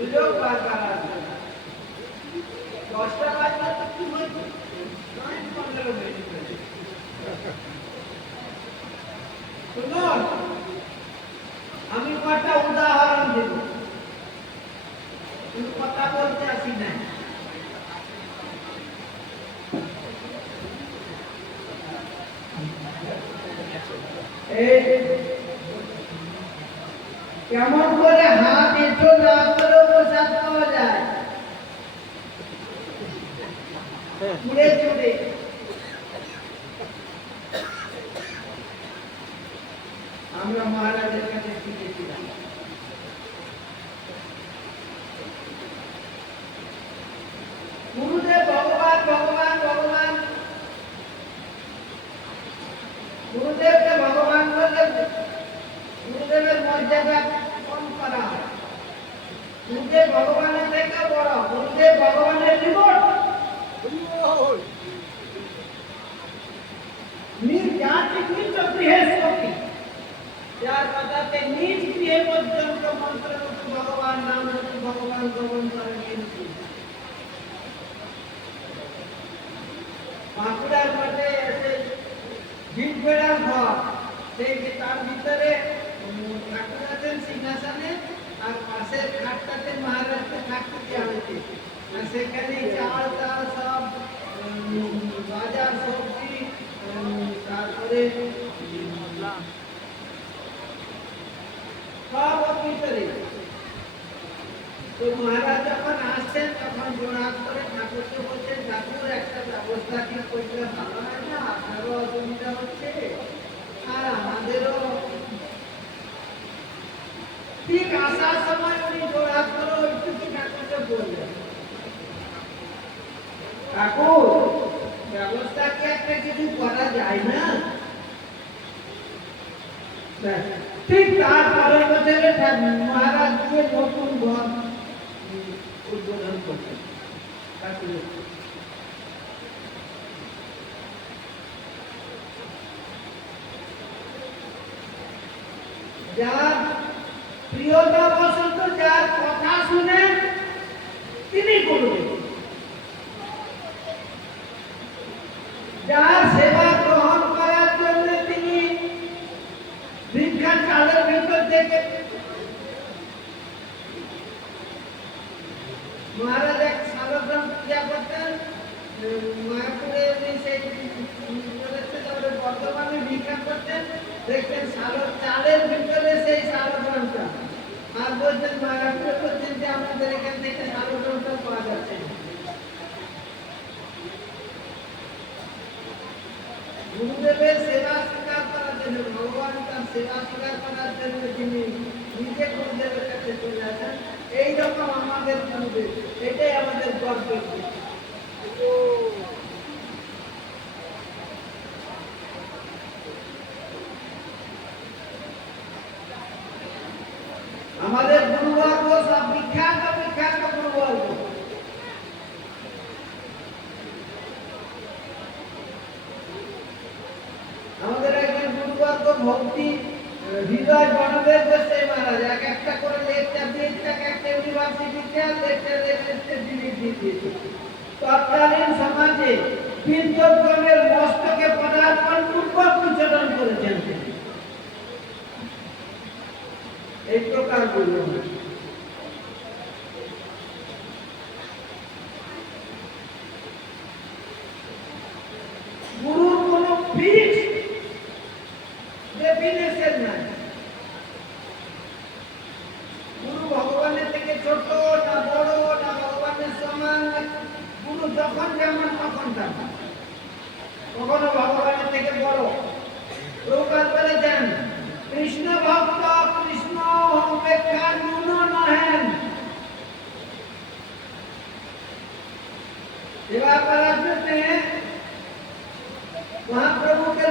সুযোগ বারবার আসবে না দশটা বাজলে তো কি হয়েছে নয় পনেরো মিনিট হয়েছে। শুনুন আমি কটা উদাহরণ দেব কিন্তু কথা বলতে আসি না এই কেমন করে হাত এঁটো না করেও প্রসাদ পাওয়া যায়? পুড়ে চুড়ে আমরা মহারাজের কাছে শিখেছিলাম। গুরুদেব ভগবান ভগবান ভগবান। গুরুদেবকে ভগবান বললে গুরুদেবের মর্যাদা করা গুরুদেব ভগবানের থেকে বড় গুরুদেব ভগবানের রিমোট নিজ জাতি নিজ গৃহেশ্বরী যার কথাতে নিজ গৃহে পর্যন্ত মন্ত্রমুক্ত ভগবান নাম রূপী ভগবান গ্রহণ করেন কিন্তু বাঁকুড়ার মধ্যে এসে ভিড় ঘর সেই যে তার ভিতরে পাশের খাটটাতে মহারাজকে থাকতে দেওয়া হয়েছে। সেখানে চাল টাল সব বাজার, সবজি তারপরে সব ভিতরে তো মহারাজ যখন আসছেন, তখন জোড়াত করে ঠাকুরকে বলছেন, ঠাকুর, একটা ব্যবস্থা কি করলে ভালো হয় না? আপনারও অসুবিধা হচ্ছে। আর আমাদেরও ঠিক আসার সময় উনি জোড়াত করে ওইটুকু ঠাকুরকে বললেন ঠাকুর ব্যবস্থা কি একটা কিছু করা যায় না ব্যাস। ঠিক তার পরের বছরে ঠাকুর মহারাজ গিয়ে নতুন ঘর উম, উদ্বোধন করতেন ঠাকুরের। যার প্রিয়তা বসন্ত যার কথা শুনে তিনি করবেন যার সেবা গ্রহণ করার জন্য তিনি ভিক্ষা চালের ভিতর থেকে মহারাজ এক সালগ্রাম পূজা করতেন উম, মায়াপুরে উনি সেই উম, করেছে, তারপরে বর্ধমানে ভিক্ষা করতেন দেখতেন সালক চালের ভিতরে সেই সালগ্রামটা আর বলতেন মায়াপুরে বলতেন যে আমাদের এখান থেকে সালগ্রামটা পাওয়া যাচ্ছে না। গুরুদেবের সেবা স্বীকার করার জন্য ভগবান সেবা করার জন্য তিনি নিজে গুরুদেবের কাছে চলে আসেন, এইরকম আমাদের গুরুদেব এটাই আমাদের গর্বের বিষয়। আমাদের গুরুবর্গ সব বিখ্যাত বিখ্যাত গুরুবর্গ আমাদের একজন গুরুবর্গ ভক্তি আহ, হৃদয় বনবের বসে মহারাজ এক একটা করে লেকচার দিয়েছে এক একটা ইউনিভার্সিটিতে লেকচার লেকচার দিয়ে দিয়েছে তৎকালীন সমাজে বীরচন্দ্রের মস্তকে পদার্পণ পূর্বক উচ্চারণ করেছেন। এই প্রকার গুরু গুরুর কোনো ফিক্স ডেফিনেশন নাই গুরু ভগবানের থেকে ছোট না বড় না ভগবানের সমান গুরু যখন যেমন তখন তেমন কখনো ভগবানের থেকে বড় প্রকার বলেছেন কৃষ্ণ ভক্ত কৃষ্ণ অপেক্ষা ন্যূন নহেন সেবা করার জন্য মহাপ্রভুকে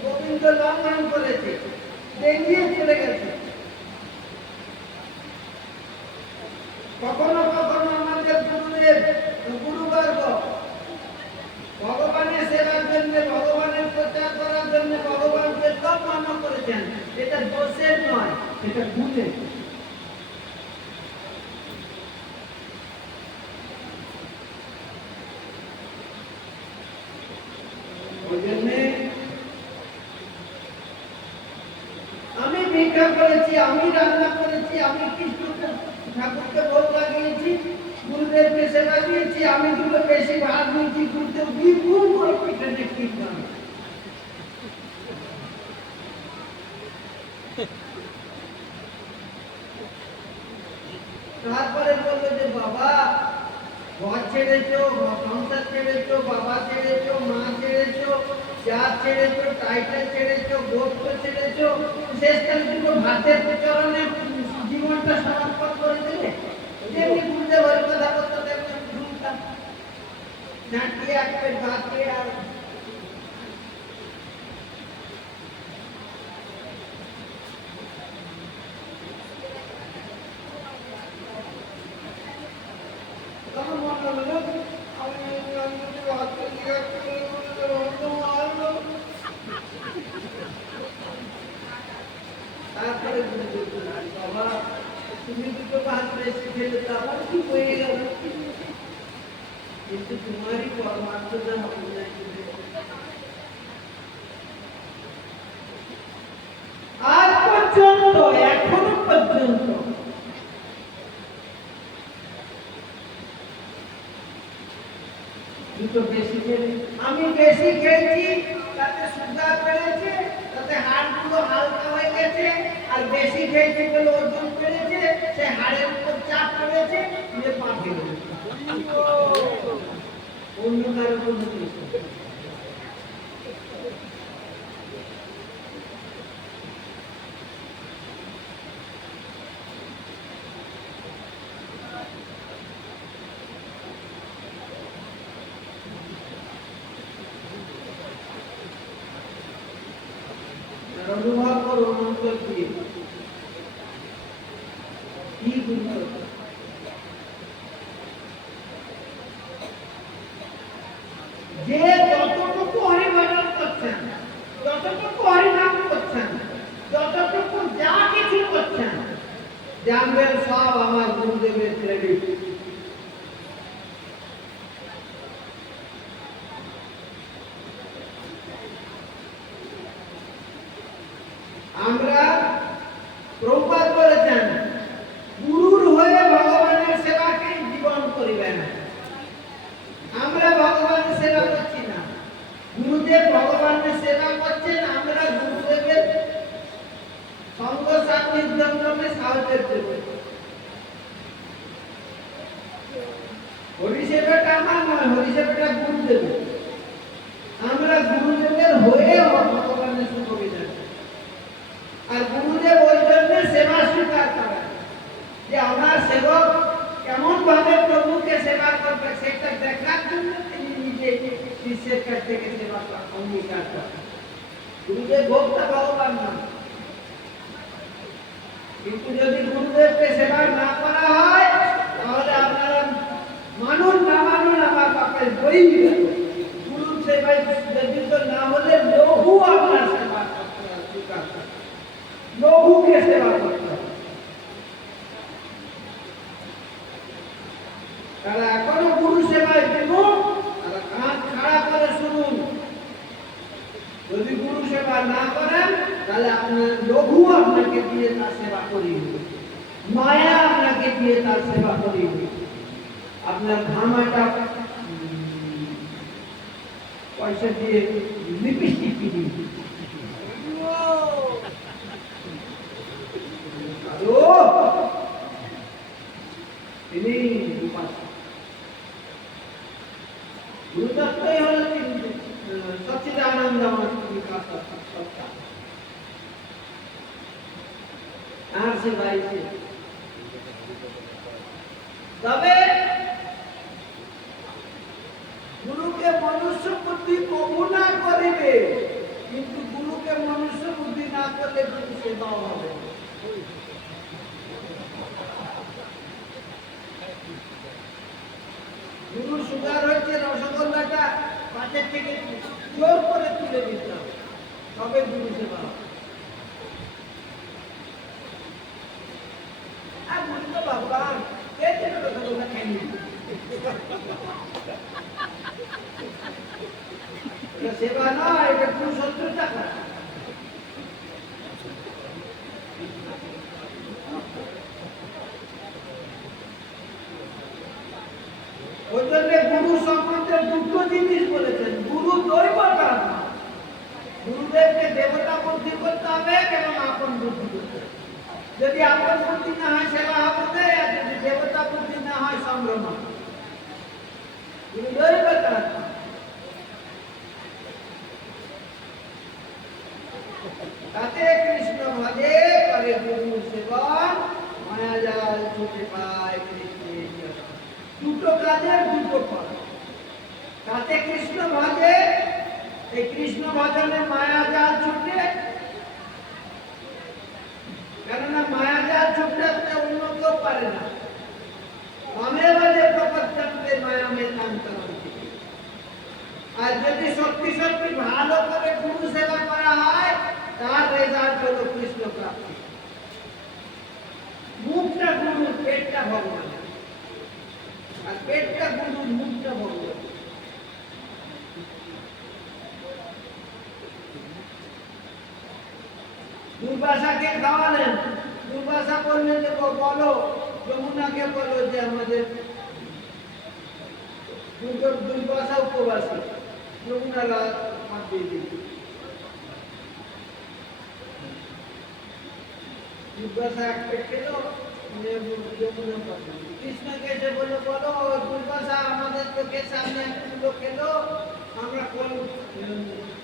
গোবিন্দ লঙ্ঘন করেছে দেখিয়ে চলে গেছে কখনো কখনো আমাদের গুরুদেব গুরুবর্গ ভগবানের সেবার জন্য ভগবানের প্রচার করার জন্য ভগবানকে সব মান্য করেছেন এটা দোষের নয় এটা গুণের ভিক্ষা করেছি আমি রান্না করেছি আমি কৃষ্ণ ঠাকুরকে ভোগ লাগিয়েছি গুরুদেবকে সেবা দিয়েছি আমি দুটো বেশি ভাগ নিয়েছি গুরুদেব বিপুল করে পিঠাতে কীর্তন তারপরে বলল যে বাবা ঘর ছেড়েছো সংসার ছেড়েছো, বাবা ছেড়েছো, মা ছেড়েছো চা ছেড়েছো টাইটেল ছেড়েছো গোস্ত ছেড়েছো শেষকালে দুটো ভাতের চরণে জীবনটা সমর্পণ করে দিলে? যেমনি ঘুরতে হরি কথা বলতো তেমনি শুনতাম নাটিয়ে এক পেট ভাত খেয়ে আর তখন মনে হলো আমি আমি যদি ভাত খেয়ে জিজ্ঞাসা করে অন্য মারলো তারপরে গুরুদেব বললেন, বাবা তুমি দুটো ভাত বেশি খেলে তো আমার কি হয়ে গেল কিন্তু তোমারই পরমার্থটা হবে না আজ পর্যন্ত এখনও পর্যন্ত আমি বেশি খেয়েছি তাতে সুগার বেড়েছে, তাতে হাড়গুলো হালকা হয়ে গেছে, আর বেশি খেয়েছি বলে ওজন বেড়েছে, সে হাড়ের উপর চাপ পড়েছে দিয়ে পা অন্য কারও কোনো কিছু না। আর অনুভব করো অন্তর দিয়ে কি গুরুত্ব যে যতটুকু হরিভজন করছেন যতটুকু হরিনাম করছেন যতটুকু যা কিছু করছেন জানবেন সব আমার গুরুদেবের ক্রেডিট আমরা প্রপাত বলেছেন গুরুর হয়ে ভগবানের সেবাকে জীবন করিবেন আমরা ভগবানের সেবা করছি না গুরুদেব ভগবানের সেবা করছেন আমরা গুরুদেবের সঙ্গ সান্নিধ্যম ক্রমে সাহায্য দেব হরিসেবাটা আমার নয় হরিসেবাটা গুরুদেব আমরা গুরুদেবের হয়ে ভগবানের সুখবিধান আর গুরুদেব ওই জন্য সেবা স্বীকার করেন যে আমার সেবক কেমন ভাবে প্রভুকে সেবা করবে সেটা দেখার জন্য তিনি নিজে শিষ্যের কাছ থেকে সেবা অঙ্গীকার করেন। গুরুদেব ভোক্তা ভগবান নন কিন্তু যদি গুরুদেবকে সেবা না করা হয়, তাহলে আপনারা মানুন না মানুন আমার বাপের বই গুরু সেবায় ব্যতীত না হলে লঘু আপনার সেবা করতে হবে, স্বীকার করতে হবে। লঘুকে সেবা করতে তারা এখনও গুরু সেবায় বিমুখ তারা কান খাড়া করে শুনুন। যদি গুরু সেবা না করেন, তাহলে আপনার লঘু আপনাকে দিয়ে তার সেবা করিয়ে মায়া আপনাকে দিয়ে তার সেবা করিয়ে আপনার ধামাটা পয়সা দিয়ে লিপস্টিক কিনি হ্যালো সত্তা আর সে তবে গুরুকে মনুষ্য বুদ্ধি কবু না করিবে, কিন্তু গুরুকে মনুষ্য বুদ্ধি না করলে গুরু সেবাও হবে না। গুরু সুগার হচ্ছে, রসগোল্লাটা পাটের থেকে জোর করে তুলে দিতে হবে তবে গুরু সেবা। আর গুরু তো খাইনি এটা সেবা নয়, এটা গুরু শত্রুতা করা জন্য গুরু সম্বন্ধে দুটো জিনিস বলেছেন। গুরু দৈবতা গুরুদেবকে দেবতা বুদ্ধি করতে হবে এবং আপন বুদ্ধি করতে যদি আপন বুদ্ধি না হয়, সেবা হবে যদি দেবতা বুদ্ধি না হয় দৈবতা তাতে কৃষ্ণ ভজে করে গুরু সেবন মায়া জাল ছুটে পায় চরণ। দুটো কাজের দুটো ফল তাতে কৃষ্ণ ভজে এই কৃষ্ণ ভজনে মায়া জাল ছুটে কেননা মায়া জাল আপনি অন্য কেউ পারে না। আর যদি সত্যি সত্যি ভালো করে গুরু সেবা করা হয়, তার রেজাল্ট হলো কৃষ্ণ প্রাপ্তি। মুখটা গুরু, পেটটা ভগবান। আর পেটটা গুরু মুখটা ভগবান দুর্বাসাকে খাওয়ালেন। দুর্বাসা বললেন যে, বলো যমুনাকে বলো যে, আমাদের দুর্বাসা উপবাসী, যমুনা রাত দিয়ে দুর্বাসা এক পেট খেলো যমুনা পাঠালো কৃষ্ণকে এসে বলল, বলো দুর্বাসা আমাদের চোখের সামনে একটু খেলো, আমরা কোন,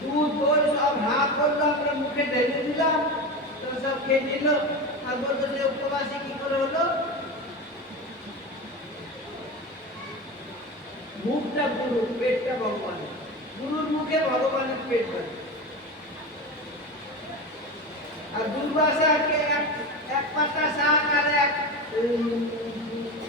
দুধ, দই সব ভাগ করল, আমরা মুখে ঢেলে দিলাম, তো সব খেয়ে নিল। আর বলতো যে উপবাসী কি করে হলো? মুখটা গুরু পেটটা ভগবান গুরুর মুখে ভগবানের পেট ধরে আর দুর্বাসাকে এক এক পাতা শাক আর এক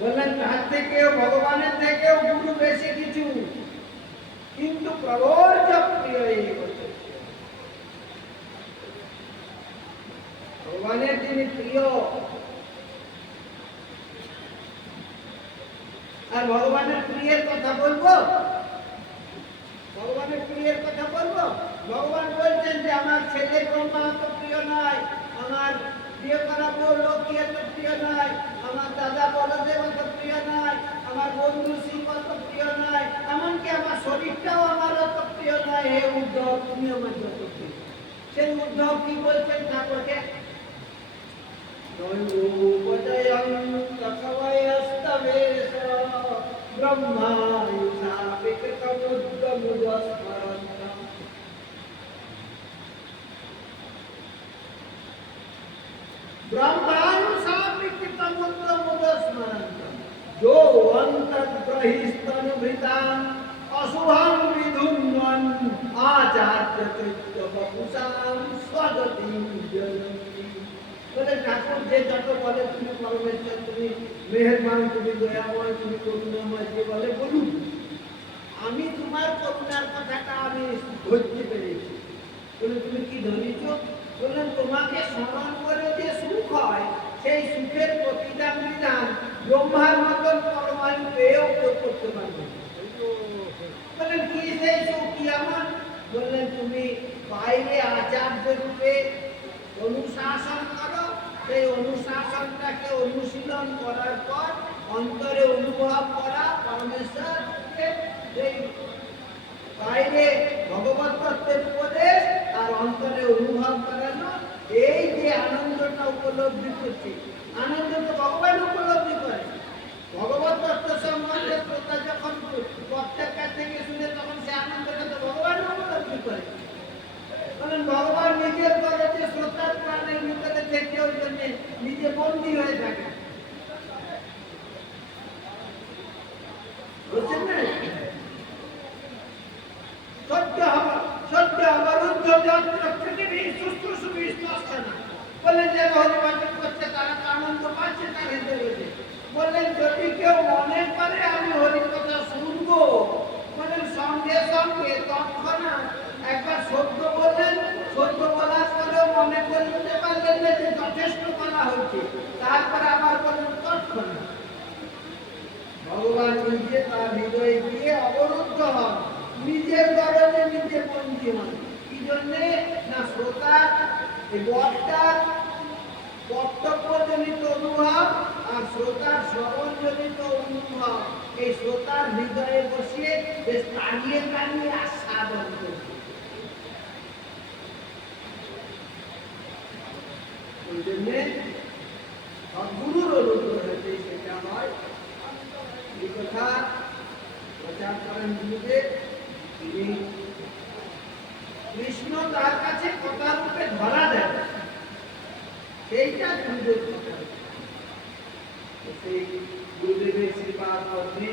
বললেন, তার থেকেও, ভগবানের থেকেও গুরু বেশি কিছু। কিন্তু প্রবর্জ প্রিয় এই ভগবানের যিনি প্রিয়, আর ভগবানের প্রিয়ের কথা বলব? ভগবানের প্রিয়ের কথা বলব? ভগবান বলছেন যে, আমার ছেলে ব্রহ্মা প্রিয় নয় আমার বিয়ে করা বউ লোকী প্রিয় নয় আমার দাদা বলদেব অত প্রিয় নয় আমার বন্ধু সিং অত প্রিয় নয় এমনকি আমার শরীরটাও আমার অত প্রিয় নয় হে উদ্ধব তুমিও মাধ্য করতে সেই উদ্ধব কি বলছেন ঠাকুরকে ব্রহ্মানুসাপিকৃতমুদ্রমুদস্মরন্তম যো অন্তর্গ্রহীস্তনুভৃতান অশুভ তুমি বলুন আমি তোমার করুণার কথাটা আমি ধরতে পেরেছি বলে, তুমি কি ধরেছ বললেন তোমাকে স্মরণ করে যে সুখ হয়, সেই সুখের প্রতিদান বিধান ব্রহ্মার মতন পরমায়ু পেয়েও করতে পারবে না। বললেন কি সেই বললেন, তুমি বাইরে আচার্য রূপে অনুশাসন করো। সেই অনুশাসনটাকে অনুশীলন করার পর অন্তরে অনুভব করা পরমেশ্বরকে বাইরে ভগবত তত্ত্বের উপদেশ আর অন্তরে অনুভব করানো, এই যে আনন্দটা উপলব্ধি করছে। আনন্দ তো ভগবান উপলব্ধি করে। ভগবত তত্ত্ব সম্বন্ধে শ্রোতা যখন প্রত্যেক থেকে শুনে তখন সে আনন্দটা তো ভগবান উপলব্ধি করে ভগবান নিজের করে যে শ্রোতার প্রাণের ভিতরে থেকে ওই জন্য নিজে বন্দী হয়ে থাকে বুঝছেন না সত্য হবার সত্য হবার উদ্ধ যন্ত্র পৃথিবী শুশ্রূষু বিশ্বস্ত না বললেন যে হরিবাচন করছে তারা তো আনন্দ পাচ্ছে তার হৃদয়ে বললেন যদি কেউ মনে করে আমি হরি কথা শুনব বললেন সঙ্গে সঙ্গে তৎক্ষণাৎ একবার সত্য বললেন সত্য বলার পরেও মনে করতে পারলেন না যে যথেষ্ট বলা হয়েছে তারপরে আবার বললেন তৎক্ষণাৎ ভগবান নিজে তার হৃদয়ে গিয়ে অবরুদ্ধ হন নিজের দরজে বন্দী কি জন্যে না শ্রোতা এই বক্তার বক্তব্যজনিত অনুভব আর শ্রোতার শ্রবণজনিত অনুভব। এই শ্রোতার হৃদয়ে বসিয়ে বেশ টানিয়ে টানিয়ে আস্বাদন করছে ওই জন্যে সদ্গুরুর অনুগ্রহ হয়েছে সেটা হয়, এই কথা প্রচার করেন গুরুদেব তিনি তার কাছে কথা ধরা দেয়। সেইটা গুরুদেব সেই গুরুদেবের শ্রীপাদ পত্নী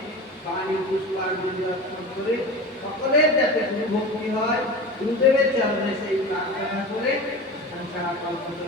বাণী পুষ্পাঞ্জলি অর্পণ করে সকলের যাতে গুরু ভক্তি হয়, গুরুদেবের চরণে সেই প্রার্থনা করে সংসার কল্পনা